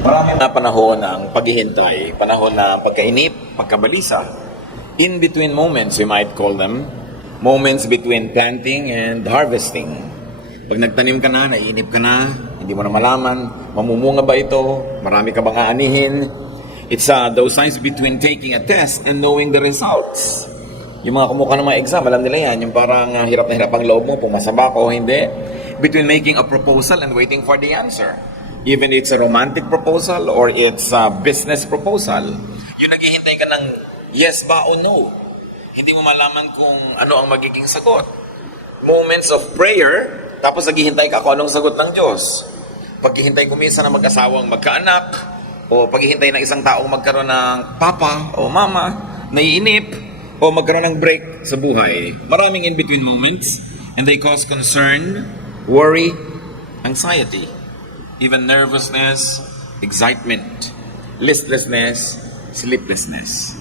Marami na panahon ng paghihintay, panahon ng pagkainip, pagkabalisa. In between moments, we might call them, moments between planting and harvesting. Pag nagtanim ka na, naiinip ka na, hindi mo na malaman, mamumunga ba ito, marami ka bang aanihin. It's those times between taking a test and knowing the results. Yung mga kumukha ng mga exam, alam nila yan, yung parang hirap na hirap ang loob mo, pumasa ba ako o hindi. Between making a proposal and waiting for the answer. Even it's a romantic proposal or it's a business proposal. Yung naghihintay ka ng yes ba o no. Hindi mo malaman kung ano ang magiging sagot. Moments of prayer, tapos naghihintay ka kung anong sagot ng Diyos. Paghihintay ko minsan ng mag-asawang magkaanak, o paghihintay ng isang taong magkaroon ng papa o mama, naiinip, o magkaroon ng break sa buhay. Maraming in-between moments, and they cause concern, worry, anxiety, even nervousness, excitement, listlessness, sleeplessness.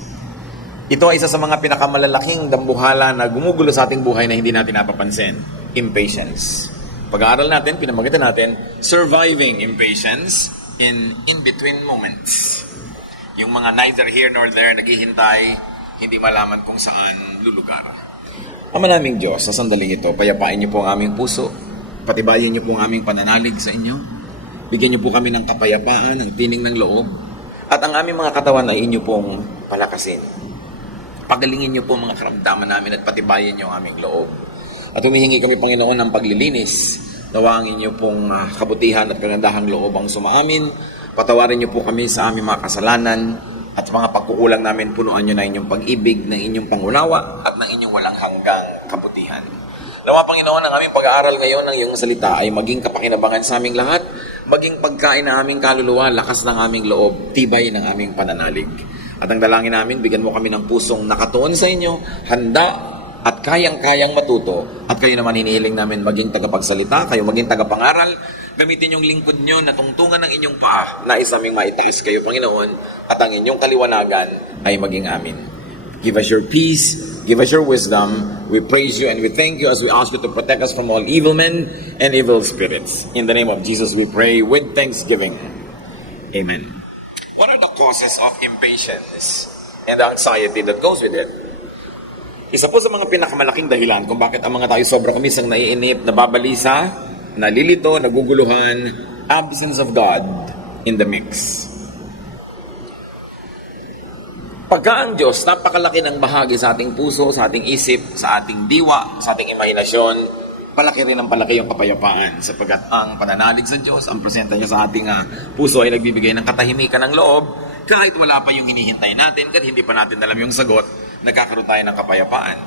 Ito ay isa sa mga pinakamalalaking dambuhala na gumugulo sa ating buhay na hindi natin napapansin. Impatience. Pag-aaral natin, pinamagitan natin, surviving impatience in between moments. Yung mga neither here nor there, naghihintay, hindi malaman kung saan lulugar. Ama naming Diyos, sa sandaling ito, payapain niyo po ang aming puso, patibayin niyo po ang aming pananalig sa inyo, bigyan niyo po kami ng kapayapaan, ng tining ng loob, at ang aming mga katawan ay inyo pong palakasin. Pagalingin niyo po mga karamdaman namin at patibayin niyo ang aming loob. At humihingi kami, Panginoon, ng paglilinis. Nawa ang inyo pong kabutihan at kagandahang loob ang sumaamin. Patawarin niyo po kami sa aming mga kasalanan at mga pagkukulang namin, punuan niyo na inyong pag-ibig, ng inyong pangunawa at ng inyong walang hanggang kabutihan. Nawa, Panginoon, ang aming pag-aaral ngayon ng iyong salita ay maging kapakinabangan sa aming lahat, maging pagkain ng aming kaluluwa, lakas ng aming loob, tibay ng aming pananalig. At ang dalangin namin, bigyan mo kami ng pusong nakatuon sa inyo, handa at kayang-kayang matuto. At kayo naman hinihiling namin maging tagapagsalita, kayo maging tagapangaral, gamitin yung lingkod nyo na tungtungan ng inyong paa, nais aming maitaas kayo, Panginoon, at ang inyong kaliwanagan ay maging amin. Give us your peace, give us your wisdom. We praise you and we thank you as we ask you to protect us from all evil men and evil spirits. In the name of Jesus we pray with thanksgiving. Amen. What are the causes of impatience and the anxiety that goes with it? Isa po sa mga pinakamalaking dahilan kung bakit ang mga tayo sobra kumisang naiinip, nababalisa, nalilito, naguguluhan, absence of God in the mix. Pagka ang Diyos, napakalaki ng bahagi sa ating puso, sa ating isip, sa ating diwa, sa ating imahinasyon, palaki rin ang palaki yung kapayapaan sapagkat ang pananalig sa Diyos, ang presenta niya sa ating puso ay nagbibigay ng katahimikan ng loob kahit wala pa yung hinihintay natin, kahit hindi pa natin alam yung sagot, nagkakaroon tayo ng kapayapaan.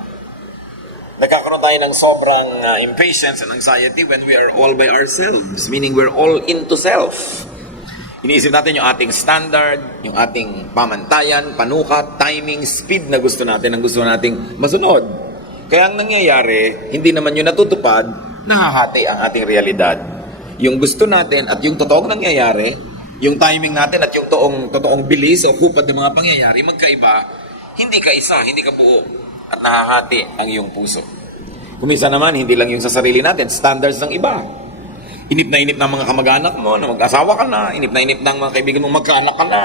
Nagkakaroon tayo ng sobrang impatience and anxiety when we are all by ourselves, meaning we're all into self. Iniisip natin yung ating standard, yung ating pamantayan, panukat, timing, speed na gusto natin, ang gusto nating masunod. Kaya ang nangyayari, hindi naman yun natutupad, nahahati ang ating realidad. Yung gusto natin at yung totoong nangyayari, yung timing natin at yung totoong bilis o hupad ng mga pangyayari, magkaiba, hindi ka isa, hindi ka buo, at nahahati ang iyong puso. Kumisa naman, hindi lang yung sa sarili natin, standards ng iba. Inip na inip ng mga kamag-anak mo na mag-asawa ka na, inip na inip ng mga kaibigan mo magkaanak ka na,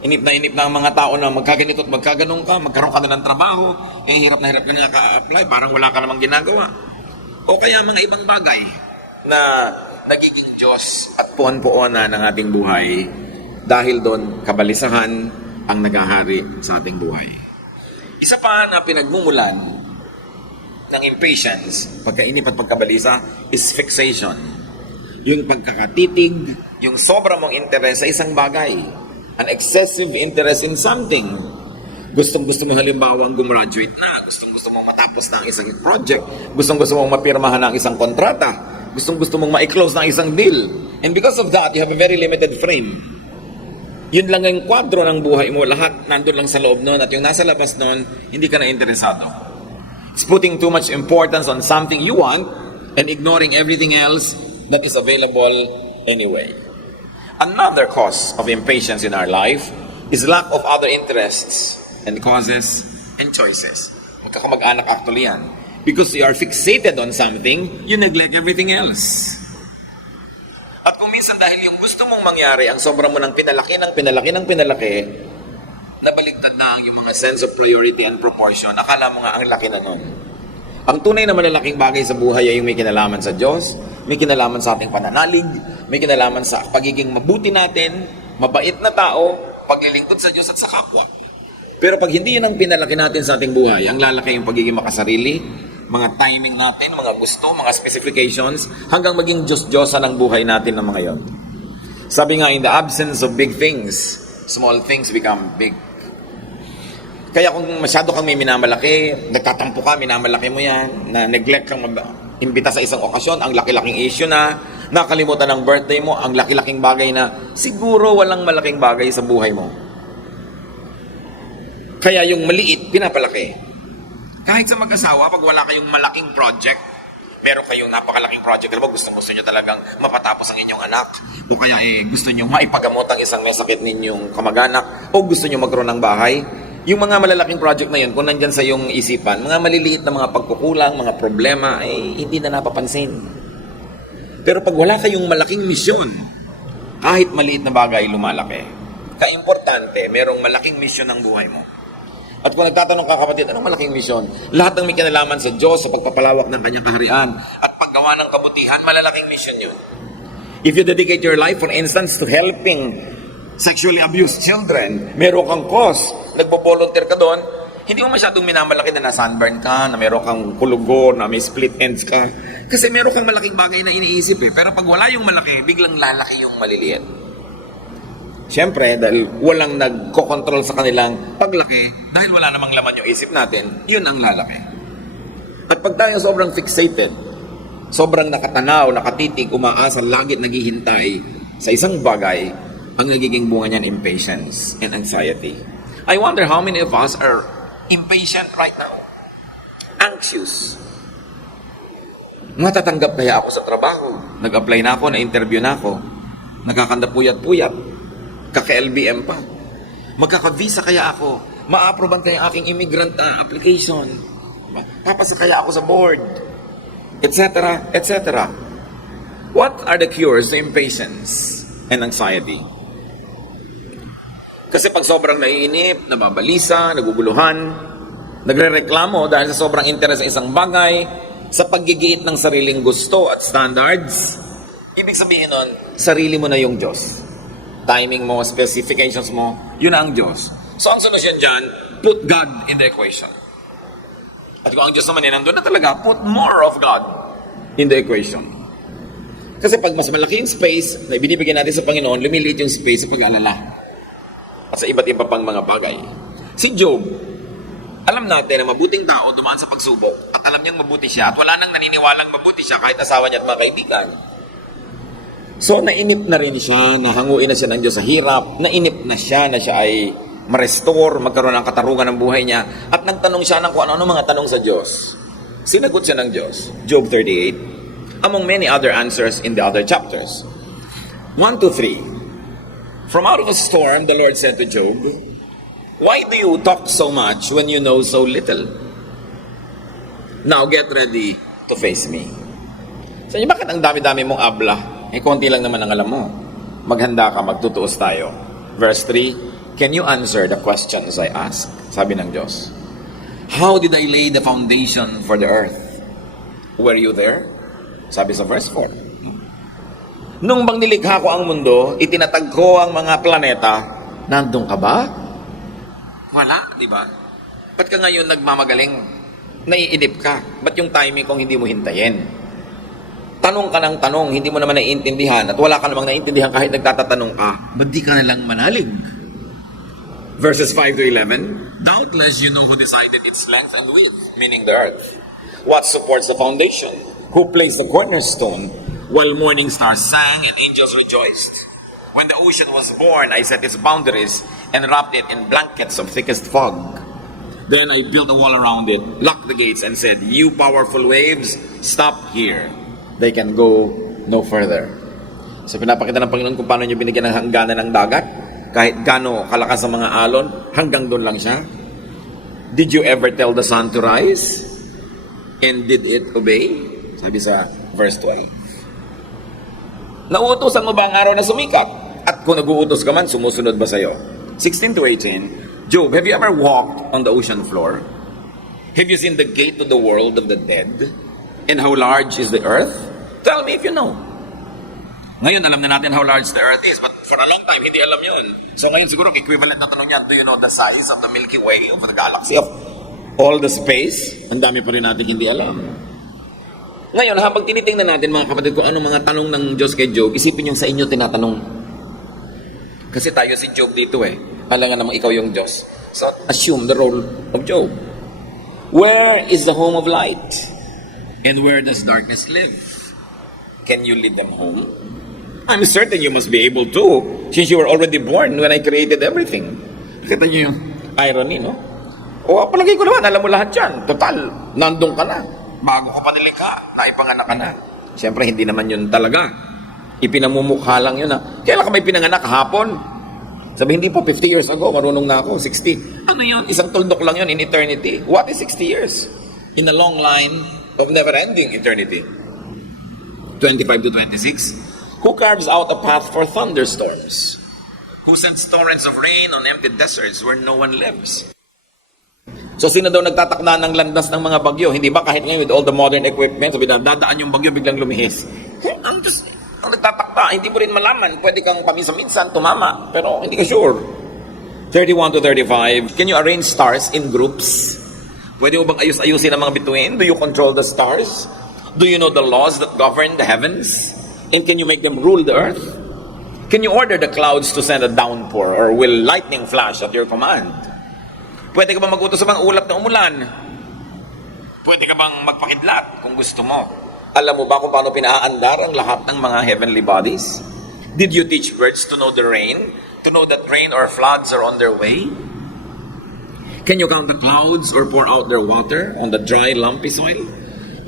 inip na inip ng mga tao na magkaganito at magkaganong ka, magkaroon ka na ng trabaho, hirap na hirap ka na ka-apply, parang wala ka namang ginagawa. O kaya mga ibang bagay na nagiging Diyos at puon-puonan ng ating buhay dahil doon kabalisahan ang nagahari sa ating buhay. Isa pa na pinagmumulan ng impatience, pagkainip at pagkabalisa, is fixation. Yung pagkakatitig, yung sobra mong interest sa isang bagay, an excessive interest in something. Gustong-gusto mo halimbawa gumraduate na, gustong-gusto mong matapos na ang isang project, gustong-gusto mong mapirmahan ng isang kontrata, gustong-gusto mong ma-close ng isang deal. And because of that, you have a very limited frame. Yun lang ang kwadro ng buhay mo, lahat nandun lang sa loob nun, at yung nasa labas nun, hindi ka na interesado. It's putting too much importance on something you want and ignoring everything else that is available anyway. Another cause of impatience in our life is lack of other interests and causes and choices. Magkakamag-anak actually yan. Because you are fixated on something, you neglect everything else. At kung minsan dahil yung gusto mong mangyari, ang sobra mo ng pinalaki, nabaligtad na ang yung mga sense of priority and proportion. Akala mo nga ang laki na nun. Ang tunay na malalaking bagay sa buhay ay yung may kinalaman sa Diyos, may kinalaman sa ating pananalig, may kinalaman sa pagiging mabuti natin, mabait na tao, paglilingkod sa Diyos at sa kapwa. Pero pag hindi yun ang pinalaki natin sa ating buhay, ang lalaki yung pagiging makasarili, mga timing natin, mga gusto, mga specifications, hanggang maging Diyos-Diyosan ang buhay natin ng mga yon. Sabi nga, in the absence of big things, small things become big. Kaya kung masyado kang may minamalaki, nagtatampo ka, minamalaki mo yan, na neglect kang imbita sa isang okasyon, ang laki-laking issue na, nakalimutan ng birthday mo, ang laki-laking bagay na, siguro walang malaking bagay sa buhay mo. Kaya yung maliit, pinapalaki. Kahit sa mag-asawa, pag wala kayong malaking project, meron kayong napakalaking project, alam mo, gusto nyo talagang mapatapos ang inyong anak, o kaya gusto nyo maipagamot ang isang may sakit ninyong kamag-anak, o gusto nyo magkaroon ng bahay, yung mga malalaking project na yun, kung nandyan sa iyong isipan, mga maliliit na mga pagkukulang, mga problema, hindi na napapansin. Pero pag wala kayong malaking misyon, kahit maliit na bagay lumalaki, kaimportante, merong malaking misyon ng buhay mo. At kung nagtatanong ka, kapatid, anong malaking misyon? Lahat ng may kinalaman sa Diyos, sa pagpapalawak ng kanyang kaharian, at paggawa ng kabutihan, malalaking misyon yun. If you dedicate your life, for instance, to helping sexually abused children, meron kang cause, nagbo-volunteer ka doon, hindi mo masyadong minamalaki na na-sunburn ka, na meron kang kulugo, na may split ends ka. Kasi meron kang malaking bagay na iniisip Pero pag wala yung malaki, biglang lalaki yung maliliit. Siyempre, dahil walang nagko-control sa kanilang paglaki, dahil wala namang laman yung isip natin, yun ang lalaki. At pag tayo sobrang fixated, sobrang nakatanaw, nakatitig, umaasa, lagit naghihintay sa isang bagay, ang nagiging bunga niyan, impatience and anxiety. I wonder how many of us are impatient right now? Anxious. Matatanggap kaya ako sa trabaho? Nag-apply na ako, na-interview na ako. Nakakanda puyat-puyat. Kaka-LBM pa. Magkaka-visa kaya ako? Ma-approvean kaya aking immigrant application? Papasa kaya ako sa board? Etc. etc. What are the cures to impatience and anxiety? Kasi pag sobrang naiinip, nababalisa, naguguluhan, nagrereklamo dahil sa sobrang interes sa isang bagay, sa paggigiit ng sariling gusto at standards, ibig sabihin nun, sarili mo na yung Diyos. Timing mo, specifications mo, yun ang Diyos. So ang solusyon dyan, put God in the equation. At kung ang Diyos naman yan, nandun na talaga, put more of God in the equation. Kasi pag mas malaki yung space na ibinibigyan natin sa Panginoon, lumiliit yung space sa pag-alala. At sa iba't iba pang mga bagay. Si Job, alam natin na mabuting tao dumaan sa pagsubok at alam niyang mabuti siya at wala nang naniniwalang mabuti siya kahit asawa niya at mga kaibigan. So, nainip na rin siya, nahanguin na siya ng Diyos sa hirap, nainip na siya ay ma-restore, magkaroon ng katarungan ng buhay niya, at nagtanong siya ng kung ano mga tanong sa Diyos. Sinagot siya ng Diyos. Job 38, among many other answers in the other chapters. 1 to 3. From out of a storm, the Lord said to Job, why do you talk so much when you know so little? Now get ready to face me. So, bakit ang dami-dami mong abla? Konti lang naman ang alam mo. Maghanda ka, magtutuos tayo. Verse 3, can you answer the questions I ask? Sabi ng Diyos. How did I lay the foundation for the earth? Were you there? Sabi sa verse 4. Nung bang nilikha ko ang mundo, itinatag ko ang mga planeta, nandun ka ba? Wala, di ba? Ba't ka ngayon nagmamagaling? Naiinip ka. Ba't yung timing kong hindi mo hintayin? Tanong ka ng tanong, hindi mo naman naiintindihan at wala ka namang naiintindihan kahit nagtatatanong ka, ba't di ka nalang manalig? Verses 5 to 11, doubtless you know who decided its length and width, meaning the earth. What supports the foundation? Who placed the cornerstone while morning stars sang and angels rejoiced? When the ocean was born, I set its boundaries and wrapped it in blankets of thickest fog. Then I built a wall around it, locked the gates and said, you powerful waves, stop here. They can go no further. So pinapakita ng Panginoon kung paano niya binigyan ng hangganan ng dagat. Kahit gaano kalakas ang mga alon, hanggang doon lang siya. Did you ever tell the sun to rise? And did it obey? Sabi sa verse 12. Nauutosan mo ba ang araw na sumikat? At kung nag-uutos ka man, sumusunod ba sa'yo? 16 to 18, Job, have you ever walked on the ocean floor? Have you seen the gate to the world of the dead? And how large is the earth? Tell me if you know. Ngayon, alam na natin how large the earth is, but for a long time, hindi alam yun. So ngayon, siguro, equivalent na tanong yan, do you know the size of the Milky Way, of the galaxy, of all the space? Ang dami pa rin natin hindi alam. Ngayon, habang tinitingnan natin, mga kapatid, kung ano mga tanong ng Diyos kay Job, isipin yung sa inyo tinatanong. Kasi tayo si Job dito eh. Alam nga namang ikaw yung Diyos. So, assume the role of Job. Where is the home of light? And where does darkness live? Can you lead them home? I'm certain you must be able to, since you were already born when I created everything. Kita niyo yung irony, no? O, palagay ko naman, alam mo lahat yan. Total, nandun ka na. Bago ka pa nilikha, naipanganak ka na. Siyempre, hindi naman yun talaga. Ipinamumukha lang yun, ha? Kailan ka may pinanganak? Hapon? Sabi, hindi po, 50 years ago, marunong na ako, 60. Ano yun? Isang tuldok lang yun in eternity. What is 60 years? In a long line of never-ending eternity. 25 to 26. Who carves out a path for thunderstorms? Who sends torrents of rain on empty deserts where no one lives? So, sino daw nagtatakda ng landas ng mga bagyo? Hindi ba kahit ngayon with all the modern equipment, sabi na, dadaan yung bagyo, biglang lumihis. Ang nagtatakda, hindi mo rin malaman. Pwede kang paminsan-minsan tumama, pero hindi ka sure. 31 to 35, can you arrange stars in groups? Pwede mo bang ayus-ayusin ang mga bituin? Do you control the stars? Do you know the laws that govern the heavens? And can you make them rule the earth? Can you order the clouds to send a downpour, or will lightning flash at your command? Pwede ka bang mag-utos sa mga ulap na umulan? Pwede ka bang magpakidlat kung gusto mo? Alam mo ba kung paano pinaaandar ang lahat ng mga heavenly bodies? Did you teach birds to know the rain? To know that rain or floods are on their way? Can you count the clouds or pour out their water on the dry, lumpy soil?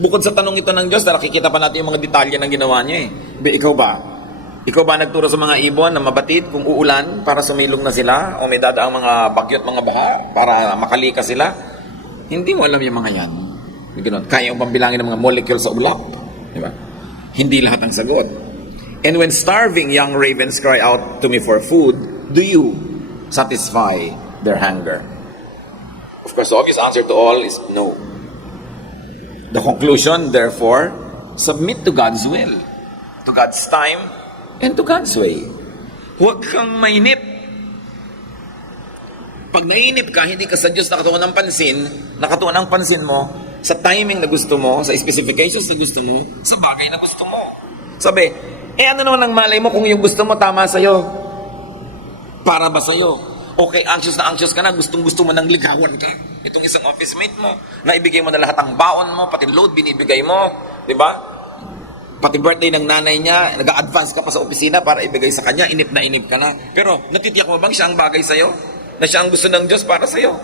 Bukod sa tanong ito ng Diyos, nakikita pa natin yung mga detalye ng ginawa niya eh. Ikaw ba? Ikaw ba nagturo sa mga ibon na mabatid kung uulan para sumilong na sila? O may dadaang mga bagyo at mga baha para makalika sila? Hindi mo alam yung mga yan. Ganun. Kaya yung pambilangin ng mga molecule sa ulap. Diba? Hindi lahat ang sagot. And when starving young ravens cry out to me for food, do you satisfy their hunger? Of course, the obvious answer to all is no. The conclusion, therefore, submit to God's will, to God's time, and to God's way. Huwag kang mainip. Pag nainip ka, hindi ka sa Diyos nakatuon ng pansin mo sa timing na gusto mo, sa specifications na gusto mo, sa bagay na gusto mo. Sabi, ano naman ang malay mo kung yung gusto mo tama sa'yo? Para ba sa'yo? Okay, anxious ka na, gustong-gusto mo nang ligawan ka. Itong isang office mate mo, na ibigay mo na lahat ng baon mo, pati load binibigay mo, di ba? Pati birthday ng nanay niya, nag-a-advance ka pa sa opisina para ibigay sa kanya, inip ka na. Pero natitiyak mo bang siya ang bagay sa'yo? Na siya ang gusto ng Diyos para sa'yo?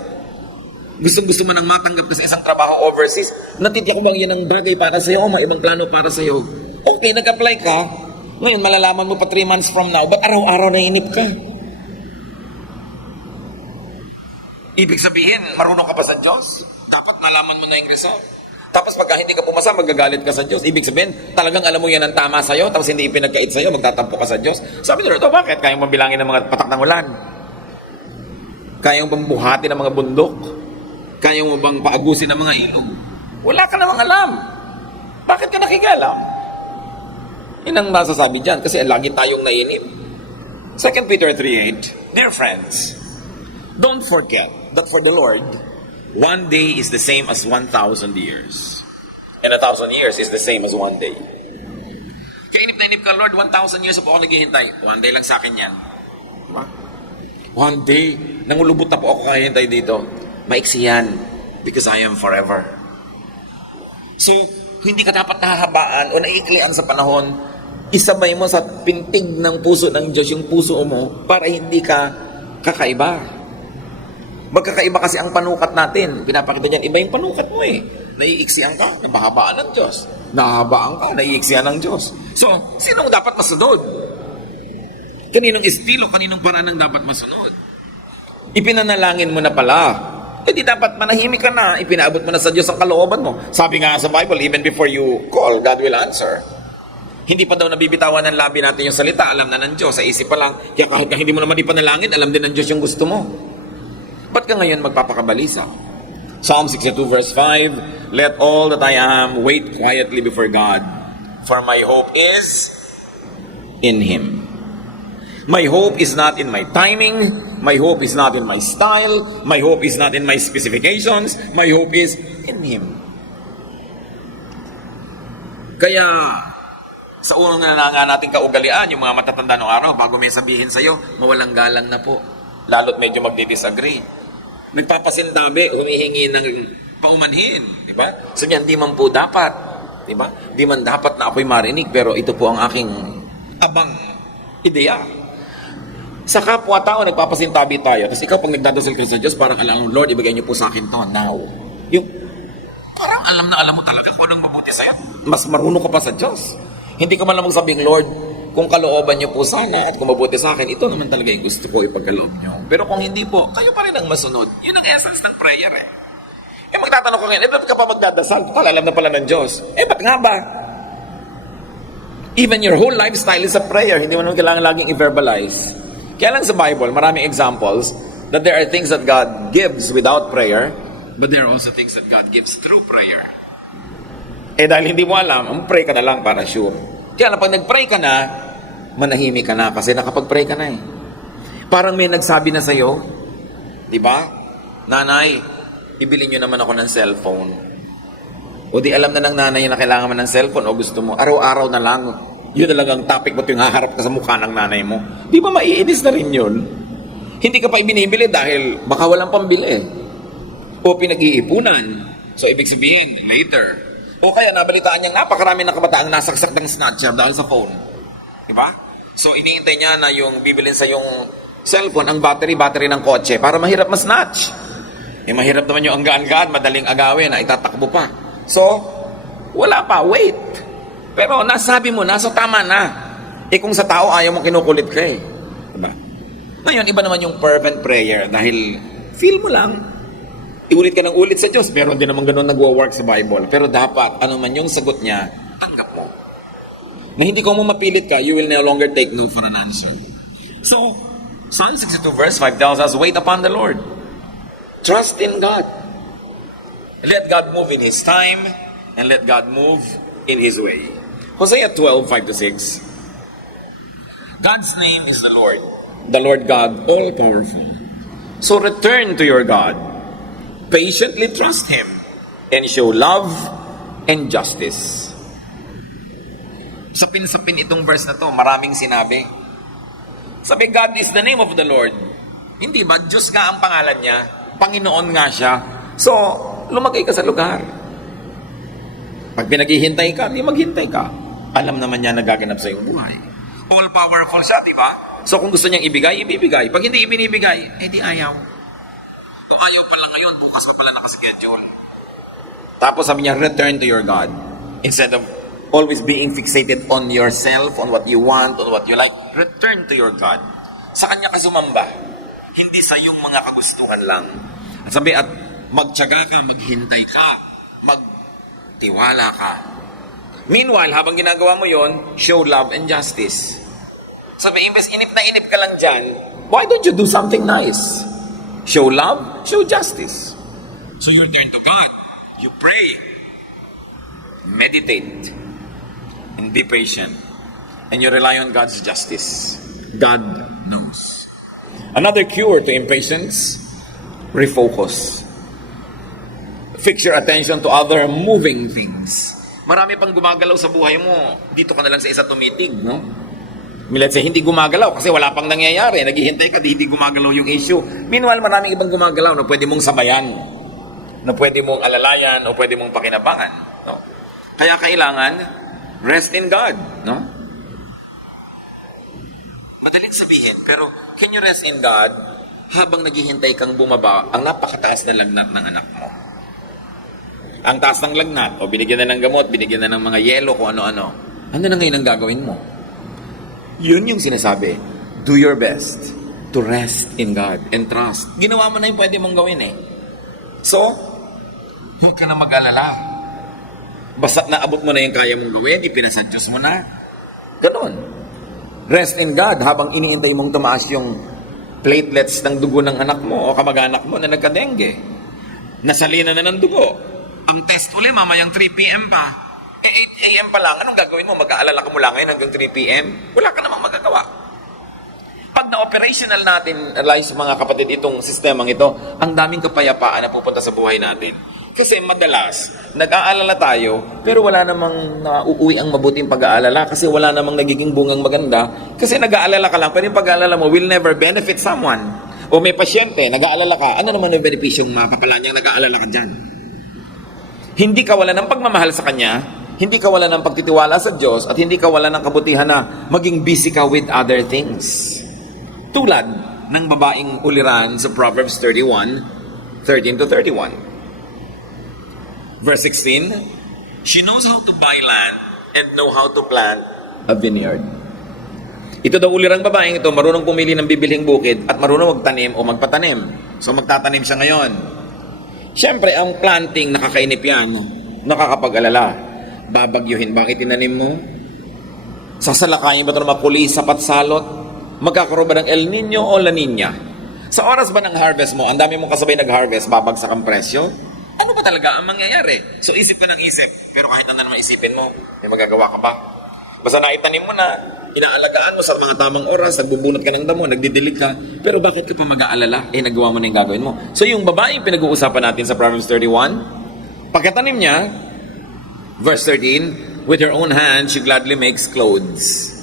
Gustong-gusto mo nang matanggap ka sa isang trabaho overseas, natitiyak mo bang yan ang bagay para sa'yo o may ibang plano para sa'yo? Okay, nag-apply ka, ngayon malalaman mo pa 3 months from now, ba't araw-araw nainip ka? Ibig sabihin, marunong ka pa sa Diyos? Dapat malaman mo na yung result. Tapos pagka hindi ka pumasa, magagalit ka sa Diyos. Ibig sabihin, talagang alam mo yan ang tama sa'yo, tapos hindi ipinagkait sa'yo, magtatampo ka sa Diyos. Sabi nila, bakit? Kaya mo bilangin ng mga patak ng ulan? Kaya mo bang buhati ng mga bundok? Kaya mo bang paagusin ng mga ilog? Wala ka namang alam. Bakit ka nakikialam? Yun ang masasabi dyan, kasi lagi tayong nainip. 2 Peter 3:8, Dear friends, don't forget that for the Lord, one day is the same as 1,000 years. And 1,000 years is the same as one day. Kaya inip na inip ka, Lord, 1,000 years po ako naghihintay. One day lang sa akin yan. Diba? One day, nangulubot na po ako kahihintay dito. Maiksi yan, because I am forever. So, hindi ka dapat nahahabaan o naiklian sa panahon. Isabay mo sa pintig ng puso ng Diyos yung puso mo para hindi ka kakaiba. Magkakaiba kasi ang panukat natin. Pinapakita niyan, iba yung panukat mo eh. Naiiksihan ka, nabahabaan ng Diyos. Nahahabaan ka, naiiksihan ng Diyos. So, sinong dapat masunod? Kaninong estilo, kaninong paraan ang dapat masunod? Ipinanalangin mo na pala. Eh di dapat manahimik ka na. Ipinaabot mo na sa Diyos ang kalooban mo. Sabi nga sa Bible, even before you call, God will answer. Hindi pa daw nabibitawan ng labi natin yung salita, alam na ng Diyos, sa isip pa lang. Kaya kahit hindi mo naman ipanalangin, alam din ng Diyos yung gusto mo. Ba't ka ngayon magpapakabalisa? Psalm 62 verse 5, let all that I am wait quietly before God, for my hope is in Him. My hope is not in my timing, my hope is not in my style, my hope is not in my specifications, my hope is in Him. Kaya, sa unang nga nating kaugalian, yung mga matatanda ng araw, bago may sabihin sa'yo, mawalang galang na po. Lalo't medyo magdi-disagree. Nagpapasindabi, humihingi ng paumanhin. Diba? So yan, di man po dapat. Diba? Di man dapat na ako'y marinig, pero ito po ang aking abang ideya. Sa kapwa-tao, nagpapasintabi tayo. Tapos ikaw, pag nagdadasal ka sa Diyos, parang alam, Lord, ibigay niyo po sa akin to now. Yung, parang alam na alam mo talaga kung anong mabuti sa'yo. Mas marunong ka pa sa Diyos. Hindi ka man lang magsabing, Lord, kung kalooban niyo po sana at kung mabuti sa akin, ito naman talaga yung gusto ko ipagkaloob niyo. Pero kung hindi po, kayo pa rin ang masunod. Yun ang essence ng prayer eh. Eh magtatanong ko ngayon, ba't ka pa magdadasal? Total, alam na pala ng Diyos. Ba't nga ba? Even your whole lifestyle is a prayer. Hindi mo naman kailangan laging i-verbalize. Kaya lang sa Bible, maraming examples that there are things that God gives without prayer, but there are also things that God gives through prayer. Eh dahil hindi mo alam, pray ka na lang para sure. Kaya na pag nag-pray ka na, manahimik ka na kasi nakapag-pray ka na eh. Parang may nagsabi na sa'yo, di ba? Nanay, ibili nyo naman ako ng cellphone. O di alam na ng nanay na kailangan mo ng cellphone o gusto mo, araw-araw na lang, yun na lang ang topic mo yung haharap ka sa mukha ng nanay mo. Di ba maiinis na rin yun? Hindi ka pa ibinibili dahil baka walang pambili. O pinag-iipunan. So ibig sabihin, later. O kaya nabalitaan niyang napakarami ng kabataang nasaksak ng snatcher dahil sa phone. Diba? So iniintay niya na yung bibilin sa yung cellphone, ang battery ng kotse para mahirap ma-snatch. Eh mahirap naman yung anggaan-gaan, madaling agawin na itatakbo pa. So, wala pa, wait. Pero nasabi mo na, so tama na. Eh kung sa tao ayaw mo kinukulit ka eh. Diba? Ngayon, iba naman yung fervent prayer dahil feel mo lang. Iulit ka ng ulit sa Diyos, pero hindi naman ganun nagwo-work sa Bible. Pero dapat, ano man yung sagot niya, tanggap mo. Na hindi ko mo mapilit ka, you will no longer take no for an answer. So, Psalm 62 verse 5 tells us, wait upon the Lord. Trust in God. Let God move in His time, and let God move in His way. Hosea 12, 5-6. God's name is the Lord God, all-powerful. So return to your God. Patiently trust Him and show love and justice. Sapin-sapin itong verse na to, maraming sinabi. Sabi, God is the name of the Lord. Hindi ba? Diyos nga ang pangalan niya. Panginoon nga siya. So, lumagay ka sa lugar. Pag pinaghihintay ka, di maghintay ka. Alam naman niya nagaganap sa iyong buhay. All-powerful siya, di ba? So, kung gusto niyang ibigay, ibibigay. Pag hindi ibinibigay, di ayaw. Ayaw pa lang ngayon, bukas pa pala nakaschedule. Tapos sabi niya, return to your God. Instead of always being fixated on yourself, on what you want, on what you like, return to your God. Sa Kanya ka sumamba. Hindi sa iyong mga kagustuhan lang. At sabi, at magtiyaga ka, maghintay ka, magtiwala ka. Meanwhile, habang ginagawa mo yon, show love and justice. Sabi, imbes inip na inip ka lang dyan, why don't you do something nice? Show love, show justice. So you turn to God, you pray, meditate, and be patient. And you rely on God's justice. God knows. Another cure to impatience, refocus. Fix your attention to other moving things. Marami pang gumagalaw sa buhay mo. Dito ka na lang sa isa tumitig, no? Let's say, hindi gumagalaw kasi wala pang nangyayari. Naghihintay ka, hindi gumagalaw yung issue. Meanwhile, maraming ibang gumagalaw na pwede mong sabayan, na pwede mong alalayan, o pwede mong pakinabangan. No? Kaya kailangan, rest in God. No? Madaling sabihin, pero can you rest in God habang naghihintay kang bumaba ang napakataas na lagnat ng anak mo? Ang taas ng lagnat, o binigyan na ng gamot, binigyan na ng mga yelo, kung ano-ano. Ano na ngayon ang gagawin mo? Yun yung sinasabi. Do your best to rest in God and trust. Ginawa mo na yung pwede mong gawin eh. So, huwag ka na mag-alala. Basta naabot mo na yung kaya mong gawin, ipinasadyos mo na. Ganon. Rest in God habang iniintay mong tumaas yung platelets ng dugo ng anak mo o kamag-anak mo na nagka-dengue. Nasalina na ng dugo. Ang test uli mamayang 3 p.m. pa. 8 a.m. pa lang. Anong gagawin mo? Mag-aalala ka mula ngayon hanggang 3 p.m.? Wala ka namang magagawa. Pag na-operational natin, realize mga kapatid, itong sistemang ito, ang daming kapayapaan na pupunta sa buhay natin. Kasi madalas, nag-aalala tayo, pero wala namang nauuwi ang mabuting pag-aalala kasi wala namang nagiging bungang maganda. Kasi nag-aalala ka lang, pero yung pag-aalala mo will never benefit someone. O may pasyente, nag-aalala ka, ano naman yung benepisyong mapapala niyang nag-aalala ka dyan? Hindi ka wala ng pagmamahal sa Kanya, hindi ka wala ng pagtitiwala sa Diyos, at hindi ka wala ng kabutihan na maging busy ka with other things. Tulad ng babaeng uliran sa Proverbs 31:13-31. Verse 16, she knows how to buy land and know how to plant a vineyard. Ito daw ulirang babaeng ito, marunong pumili ng bibilhing bukid at marunong magtanim o magpatanim. So magtatanim siya ngayon. Siyempre, ang planting, nakakainip yan, nakakapag-alala. Babagyuhin ba ang itinanim mo? Sasalakayin ba ito ng mapulis, sapat salot? Magkakaroon ba ng El Nino o La Nina? Sa oras ba ng harvest mo, ang dami mong kasabay nag-harvest, babagsak ang presyo? Ano ba talaga ang mangyayari? So isip ka ng isip, pero kahit ano naman isipin mo, may magagawa ka ba? Basta naitanim mo na, inaalagaan mo sa mga tamang oras, nagbubunot ka ng damo, nagdidilig ka, pero bakit ka pa mag-aalala? Nagawa mo na yung gagawin mo. So yung babae pinag-uusapan natin sa Proverbs 31, pagkatanim niya, verse 13, with her own hand, she gladly makes clothes.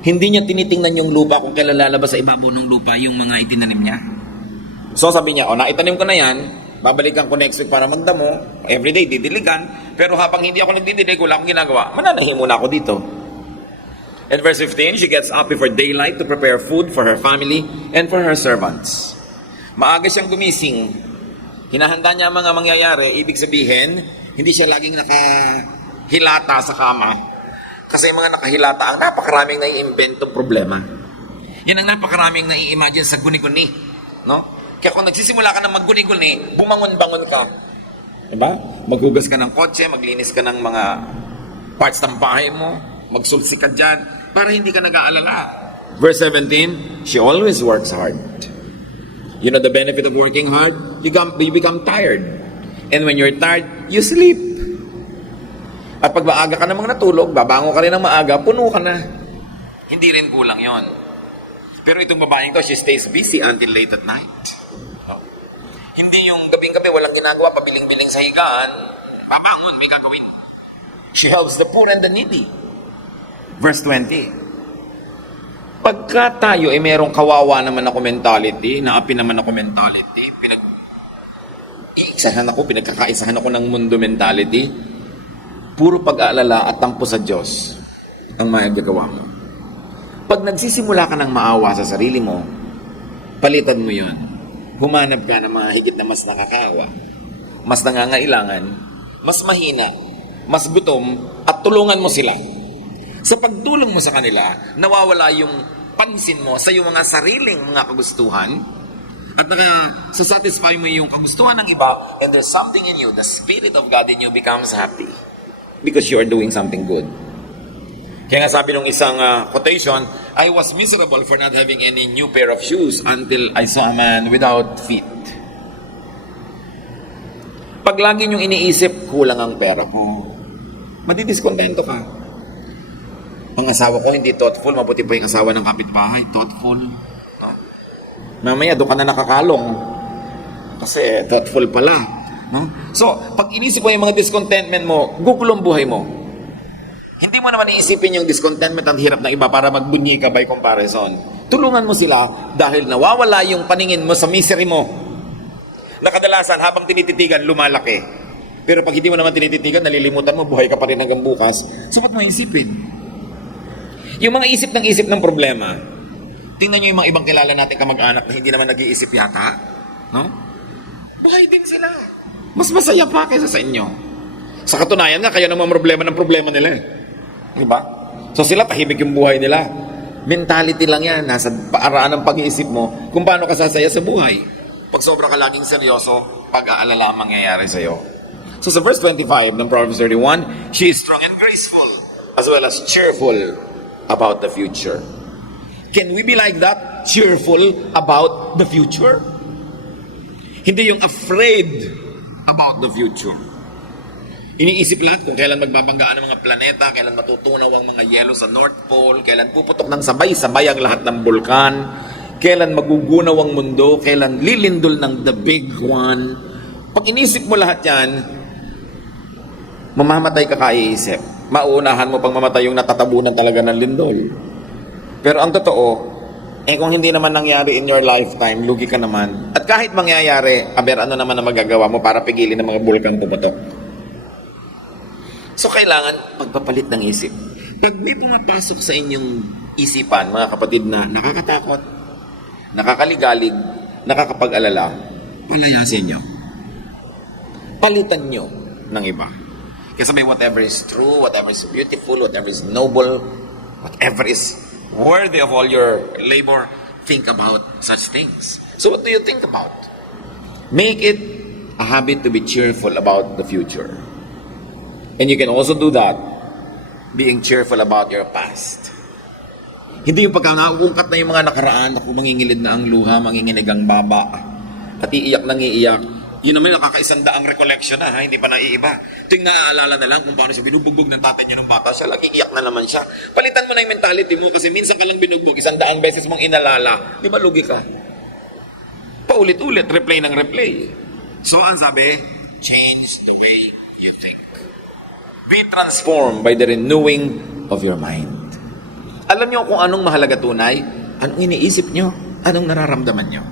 Hindi niya tinitingnan yung lupa kung kailan lalabas sa ibabaw ng lupa yung mga itinanim niya. So sabi niya, naitanim ko na yan, babalikan ko next week para magdamo, everyday didiligan, pero habang hindi ako nagdidilig, wala akong ginagawa, mananahin muna ako dito. In verse 15, she gets up before daylight to prepare food for her family and for her servants. Maaga siyang gumising, hinahanda niya ang mga mangyayari, ibig sabihin, hindi siya laging nakahilata sa kama. Kasi yung mga nakahilata, ang napakaraming nai-inventong problema. Yan ang napakaraming nai-imagine sa guni-guni. No? Kaya kung nagsisimula ka ng magguni-guni, bumangon-bangon ka. Diba? Maghugas ka ng kotse, maglinis ka ng mga parts ng bahay mo, magsulsi ka dyan, para hindi ka nag-aalala. Verse 17, she always works hard. You know the benefit of working hard? You become tired. And when you're tired, you sleep. At pag maaga ka namang natulog, babango ka rin ng maaga, puno ka na. Hindi rin kulang yon. Pero itong babaeng to, she stays busy until late at night. Hindi yung gabing-gabi, walang ginagawa, pabiling-biling sa higaan, babangon, may gagawin. She helps the poor and the needy. Verse 20. Pagka tayo ay merong kawawa naman ako mentality, naapi naman ako mentality, pinagkakaisahan ako ng mundo mentality, puro pag-aalala at tampo sa Diyos ang magagawa mo. Pag nagsisimula ka ng maawa sa sarili mo, palitan mo yon. Humanap ka ng mga higit na mas nakakaawa, mas nangangailangan, mas mahina, mas gutom, at tulungan mo sila. Sa pagtulong mo sa kanila, nawawala yung pansin mo sa iyong mga sariling mga kagustuhan, at nakasasatisfy mo yung kagustuhan ng iba, and there's something in you, the Spirit of God in you becomes happy because you are doing something good. Kaya nga sabi nung isang quotation, I was miserable for not having any new pair of shoes until I saw a man without feet. Pag lagi niyong iniisip, kulang ang pera ko, madidiscontento ka. Ang asawa ko hindi thoughtful, mabuti pa yung asawa ng kapitbahay, thoughtful. No? Mamaya, doon ka na nakakalong. Kasi thoughtful pala. No? So, pag inisip mo yung mga discontentment mo, gugulong buhay mo. Hindi mo naman iisipin yung discontentment at hirap ng iba para magbunyi ka by comparison. Tulungan mo sila dahil nawawala yung paningin mo sa misery mo. Nakadalasan, habang tinititigan, lumalaki. Pero pag hindi mo naman tinititigan, nalilimutan mo, buhay ka pa rin hanggang bukas. So, ba't mo isipin? Yung mga isip ng problema, tingnan nyo yung mga ibang kilala natin kamag-anak na hindi naman nag-iisip yata. No? Buhay din sila. Mas masaya pa kaysa sa inyo. Sa katunayan nga, kayo naman problema ng problema nila eh. Diba? So sila, tahimik yung buhay nila. Mentality lang yan. Nasa paaraan ng pag-iisip mo kung paano ka sasaya sa buhay. Pag sobra ka laging seryoso, pag-aalala ang mangyayari sa'yo. So sa verse 25 ng Proverbs 31, she is strong and graceful. as well as cheerful about the future. Can we be like that? Cheerful about the future? Hindi yung afraid about the future. Iniisip lahat kung kailan magbabanggaan ang mga planeta, kailan matutunaw ang mga yelo sa North Pole, kailan puputok ng sabay-sabay ang lahat ng bulkan, kailan magugunaw ang mundo, kailan lilindol ng the big one. Pag inisip mo lahat yan, mamamatay ka kaiisip. Mauunahan mo pang mamatay yung natatabunan talaga ng lindol. Pero ang totoo, kung hindi naman nangyari in your lifetime, lugi ka naman. At kahit mangyayari, ano naman na magagawa mo para pigilin ng mga bulkan puputok? So, kailangan magpapalit ng isip. Pag may pumapasok sa inyong isipan, mga kapatid, na nakakatakot, nakakaligalig, nakakapag-alala, palayasin nyo. Palitan nyo ng iba. Kasi may whatever is true, whatever is beautiful, whatever is noble, whatever is worthy of all your labor, think about such things. So what do you think about? Make it a habit to be cheerful about the future. And you can also do that being cheerful about your past. Hindi yung pagkakaungkat na yung mga nakaraan, ako mangingilid na ang luha, manginginig ang baba, at iiyak nang iiyak. Yun naman yung nakakaisandaang recollection na, hindi pa naiiba. Ito yung naaalala na lang kung paano siya binubugbog ng tatay niya ng bata siya, laging iyak na naman siya. Palitan mo na yung mentality mo kasi minsan ka lang binugbog, 100 beses mong inalala. Di ba lugi ka? Paulit-ulit, replay ng replay. So, ang sabi, change the way you think. Be transformed by the renewing of your mind. Alam niyo kung anong mahalaga tunay? Anong iniisip niyo? Anong nararamdaman niyo?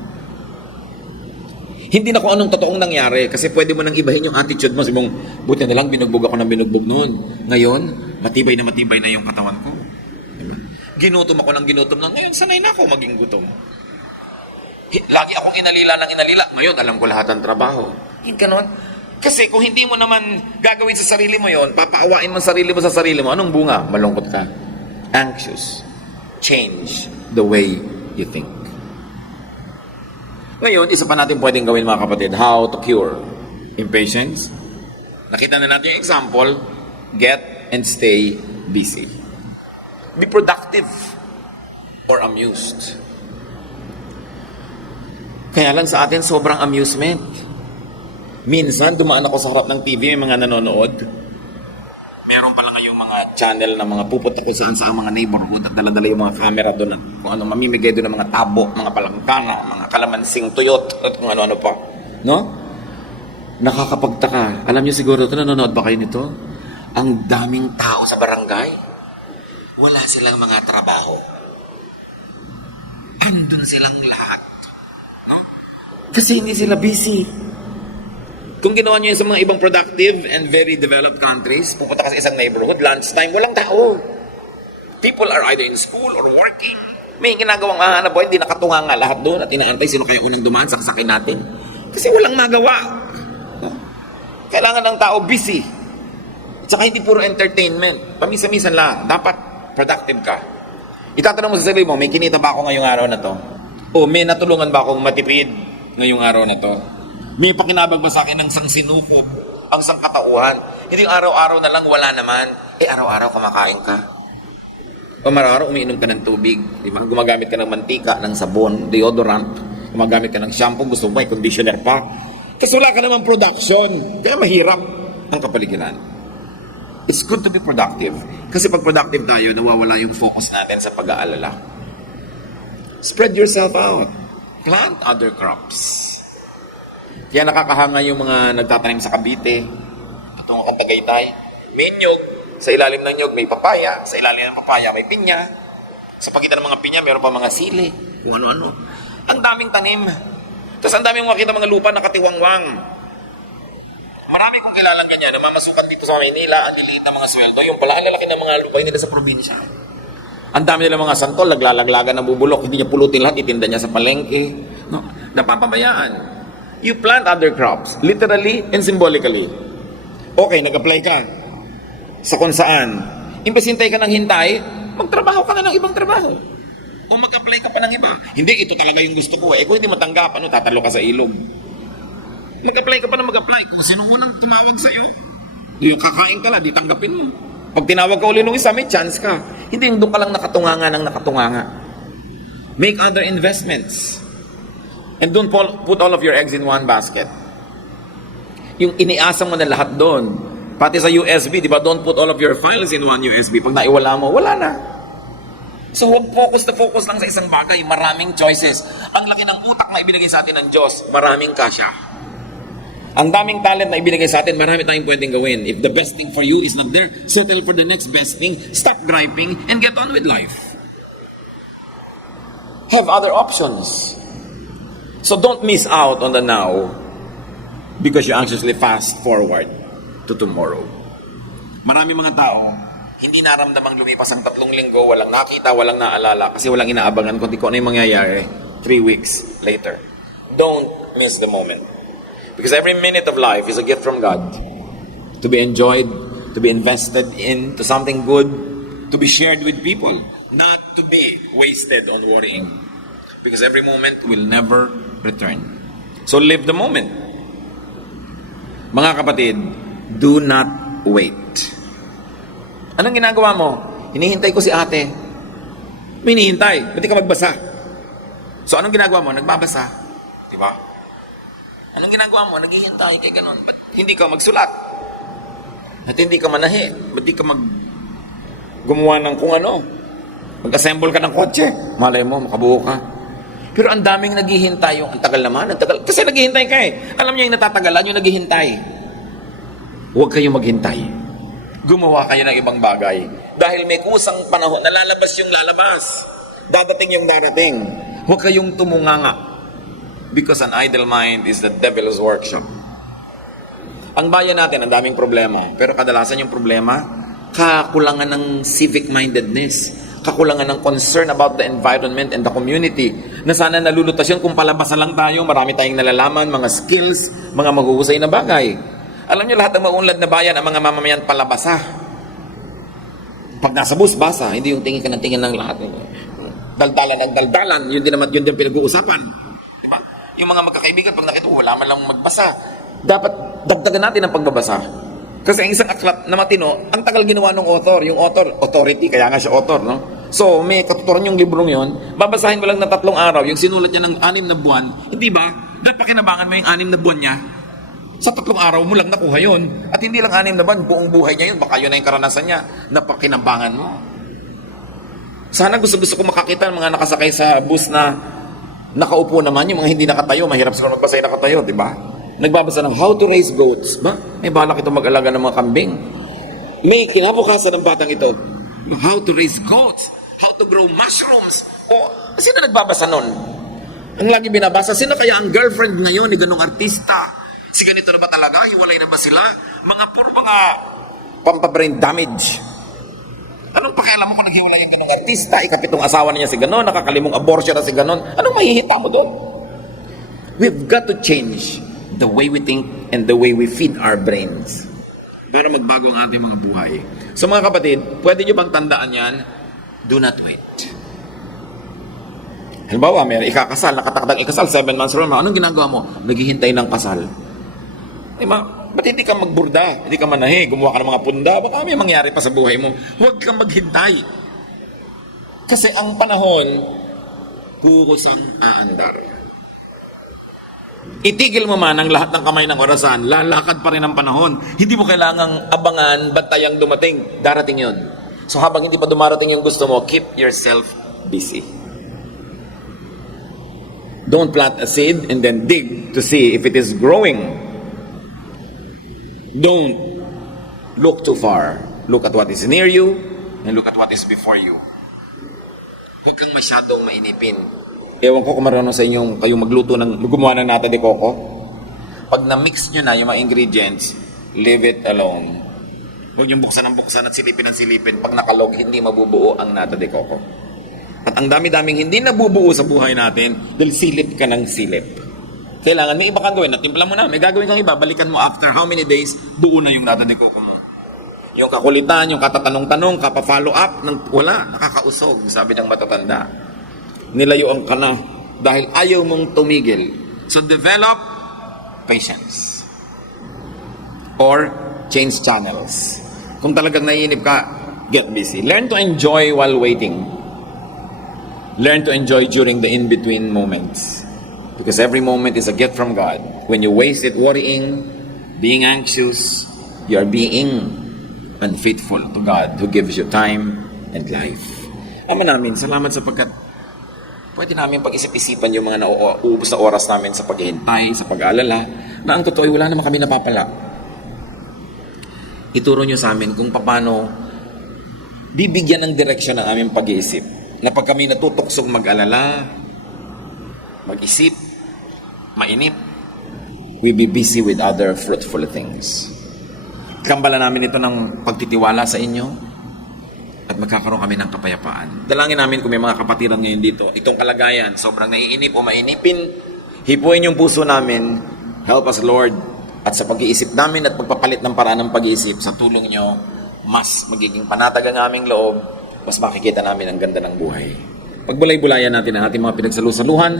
Hindi na kung anong totoong nangyari kasi pwede mo nang ibahin yung attitude mo. Sabi mong, buti na lang binugbog ako ng binugbog noon. Ngayon, matibay na yung katawan ko. Diba? Ginutom ako ng ginutom na ngayon, sanay na ako maging gutom. Lagi akong inalila. Ngayon, alam ko lahat ng trabaho. Hindi ka nun. Kasi kung hindi mo naman gagawin sa sarili mo yon, papaawain mo sarili mo sa sarili mo, anong bunga? Malungkot ka. Anxious. Change the way you think. Ngayon, isa pa natin pwedeng gawin mga kapatid, how to cure impatience. Nakita na natin yung example, get and stay busy. Be productive or amused. Kaya lang sa atin, sobrang amusement. Minsan, dumaan ako sa harap ng TV, may mga nanonood. Meron pala ngayong mga channel na mga pupunta ko saan sa mga neighborhood at dala-dala yung mga camera doon at kung ano, mamimigay doon ng mga tabo, mga palangkana, mga kalamansing tuyot at kung ano-ano pa. No? Nakakapagtaka. Alam niyo siguro ito, nanonood ba kayo nito? Ang daming tao sa barangay. Wala silang mga trabaho. Andun silang lahat. No? Kasi hindi sila busy. Kung ginawa nyo yun sa mga ibang productive and very developed countries, pupunta ka sa isang neighborhood, lunchtime, walang tao. People are either in school or working. May ginagawang na buhay, hindi nakatunga nga lahat doon at inaantay sino kaya unang dumaan, saksakin natin. Kasi walang magawa. Kailangan ng tao busy. At saka hindi puro entertainment. Pamisa-misan lang. Dapat productive ka. Itatanong mo sa sarili mo, may kinita ba ako ngayong araw na to? O may natulungan ba akong matipid ngayong araw na to? May pakinabag ba sa akin ng sang sinukob, ang sang katauhan? Hindi yung araw-araw na lang, wala naman. Araw-araw kumakain ka. O araw-araw umiinom ka ng tubig. Di ba? Gumagamit ka ng mantika, ng sabon, deodorant. Gumagamit ka ng shampoo, gusto mo may conditioner pa. Kasi wala ka naman production. Kaya mahirap ang kapaligiran. It's good to be productive. Kasi pag productive tayo, nawawala yung focus natin sa pag-aalala. Spread yourself out. Plant other crops. Kaya nakakahanga yung mga nagtatanim sa Cavite, patungo kang Tagaytay. May nyog, sa ilalim ng nyog may papaya, sa ilalim ng papaya may pinya. Sa pagitan ng mga pinya, mayroon pa mga sili, kung ano-ano. Ang daming tanim. Tapos ang daming makita mga lupa na katiwangwang. Marami kong kilalang ganyan, namamasukan dito sa Maynila, ang liliit na mga sweldo. Yung pala, ang lalaki ng mga lupa nila sa probinsya. Ang dami nila mga santol, naglalaglagan na bubulok, hindi niya pulutin lahat, itinda niya sa palengke. No, napapabayaan. You plant other crops, literally and symbolically. Okay, nag-apply ka sa kung saan. Imbes hintay ka ng hintay, magtrabaho ka na ng ibang trabaho. O mag-apply ka pa ng iba. Hindi, ito talaga yung gusto ko. Kung hindi matanggap, tatalo ka sa ilog. Mag-apply ka pa na mag-apply. Kung sino unang tumawag sa'yo, yung kakain ka lang, di tanggapin mo. Pag tinawag ka uli nung isa, may chance ka. Hindi yung doon ka lang nakatunganga ng nakatunganga. Make other investments. And don't put all of your eggs in one basket. Yung iniasa mo na lahat doon, pati sa USB, di ba? Don't put all of your files in one USB. Pag naiwala mo, wala na. So huwag focus na focus lang sa isang bagay. Maraming choices. Ang laki ng utak na ibinigay sa atin ng Diyos, maraming kasya. Ang daming talent na ibinigay sa atin, marami tayong pwedeng gawin. If the best thing for you is not there, settle for the next best thing, stop griping, and get on with life. Have other options. So don't miss out on the now because you anxiously fast forward to tomorrow. Marami mga tao, hindi naramdamang lumipas ang 3 linggo, walang nakita, walang naalala, kasi walang inaabangan kundi kung ano yung mangyayari 3 weeks later. Don't miss the moment. Because every minute of life is a gift from God to be enjoyed, to be invested in, to something good, to be shared with people, not to be wasted on worrying. Because every moment will never return. So live the moment. Mga kapatid, do not wait. Anong ginagawa mo? Hinihintay ko si ate. May hinihintay. Ba't di ka magbasa? So anong ginagawa mo? Nagbabasa. Diba? Anong ginagawa mo? Naghihintay kay ganun. Ba't hindi ka magsulat? At hindi ka manahi? Ba't di ka gumawa ng kung ano? Mag-assemble ka ng kotse? Malay mo, makabuo ka. Pero ang daming naghihintay. Ang tagal naman, ang tagal. Kasi naghihintay ka eh. Alam niyo yung natatagalan, yung naghihintay. Huwag kayong maghintay. Gumawa kayo ng ibang bagay. Dahil may kusang panahon, nalalabas yung lalabas. Dadating yung darating. Huwag kayong tumunganga. Because an idle mind is the devil's workshop. Ang bayan natin, ang daming problema. Pero kadalasan yung problema, kakulangan ng civic mindedness. Kakulangan ng concern about the environment and the community. Na sana nalulutas yun kung palabasan lang tayo. Marami tayong nalalaman, mga skills, mga maghuhusay na bagay. Alam niyo lahat ng maunlad na bayan, ang mga mamamayan palabasa. Pag nasa bus, basa. Hindi yung tingin ka ng tingin ng lahat. Daldalan ng daldalan. Yun din pinag-uusapan. Yung mga magkakaibigan, pag nakita, wala man lang magbasa. Dapat dagdagan natin ang pagbabasa. Kasi ang isang aklat na matino, ang tagal ginawa ng author. Yung author, authority, kaya nga siya author, no? So, may katuturan yung librong yon. Babasahin mo lang ng 3 araw, yung sinulat niya ng 6 na buwan. Hindi ba? Napakinabangan mo yung 6 na buwan niya. Sa 3 araw mo lang nakuha yon. At hindi lang 6 na buwan, buong buhay niya yun. Baka yun na yung karanasan niya. Napakinabangan mo. Sana gusto ko makakita ng mga nakasakay sa bus na nakaupo naman, yung mga hindi nakatayo, mahirap siguro magbasa yung nakatayo, di ba? Nagbabasa ng how to raise goats. Ba? May balak ito mag-alaga ng mga kambing. May kinabukasan ng batang ito, how to raise goats, how to grow mushrooms. O, sino nagbabasa nun? Ang lagi binabasa, sino kaya ang girlfriend ngayon ni ganong artista? Si ganito na ba talaga? Hiwalay na ba sila? Puro mga pampabrain damage. Anong pakialam mo kung naghiwalay yung ganong artista? Ikapitong asawa niya si ganon, nakakalimong abortion na si ganon. Anong mahihita mo doon? We've got to change the way we think and the way we feed our brains para magbago ang ating mga buhay. So mga kapatid, pwede nyo bang tandaan yan? Do not wait. Halimbawa, may ikakasal, nakatakdang ikasal, 7 months from now, anong ginagawa mo? Naghihintay ng kasal. Diba? Ba't hindi ka magburda? Hindi ka manahe? Gumawa ka ng mga punda? Baka may mangyari pa sa buhay mo. Huwag kang maghintay. Kasi ang panahon, kusang aandar. Itigil mo man ang lahat ng kamay ng orasan, lalakad pa rin ang panahon. Hindi mo kailangang abangan, bantayang dumating. Darating yon. So habang hindi pa dumarating yung gusto mo, keep yourself busy. Don't plant a seed and then dig to see if it is growing. Don't look too far. Look at what is near you and look at what is before you. Huwag kang masyadong mainipin. Ewan ko kung marunong sa inyong kayong magluto ng gumawa ng nata de coco. Pag na-mix nyo na yung mga ingredients, leave it alone. Huwag niyong buksan at silipin ng silipin. Pag nakalog, hindi mabubuo ang nata de coco. At ang dami-daming hindi nabubuo sa buhay natin dahil silip ka ng silip. Kailangan may iba kang gawin. Natimpla mo na. May gagawin kang iba. Balikan mo after how many days, buo na yung nata de coco mo. Yung kakulitan, yung katatanong-tanong, kapa-follow up, wala, nakakausog, sabi ng matatanda. Nilayuan ka na dahil ayaw mong tumigil. So develop patience. Or change channels. Kung talagang naiinip ka, get busy. Learn to enjoy while waiting. Learn to enjoy during the in-between moments. Because every moment is a gift from God. When you waste it worrying, being anxious, you are being unfaithful to God who gives you time and life. Ama namin, salamat sapagkat pwede namin pag-isip-isipan yung mga nauubos na oras namin sa paghihintay, sa pag-aalala, na ang totoo ay wala naman kami napapala. Ituro nyo sa amin kung paano bibigyan ng direksyon ng aming pag-iisip. Na pag kami natutuksong mag-alala, mag-isip, mainip, we be busy with other fruitful things. Kambala namin ito ng pagtitiwala sa inyo at magkakaroon kami ng kapayapaan. Dalangin namin kung may mga kapatiran ngayon dito, itong kalagayan, sobrang naiinip o mainipin, hipuin yung puso namin, help us Lord, at sa pag-iisip namin at pagpapalit ng paraan ng pag-iisip, sa tulong nyo, mas magiging panatag ang aming loob, mas makikita namin ang ganda ng buhay. Pagbulay-bulayan natin ang ating mga pinagsalusaluhan,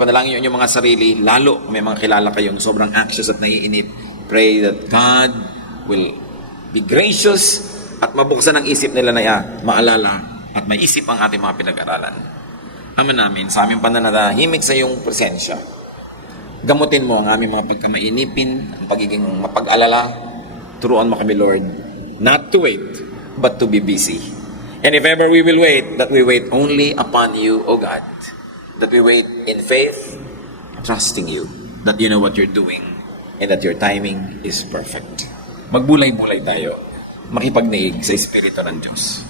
panalangin nyo yung mga sarili, lalo kung may mga kilala kayong sobrang anxious at naiinip, pray that God will be gracious at mabuksan ang isip nila na maalala at maisip ang ating mga pinag-aralan. Ama namin, sa aming pananatahimik sa iyong presensya, gamutin mo ang aming mga pagkamainipin, ang pagiging mapag-alala, turuan mo kami, Lord, not to wait, but to be busy. And if ever we will wait, that we wait only upon you, O God. That we wait in faith, trusting you, that you know what you're doing, and that your timing is perfect. Magbulay-bulay tayo, makipagniig sa Espiritu ng Diyos.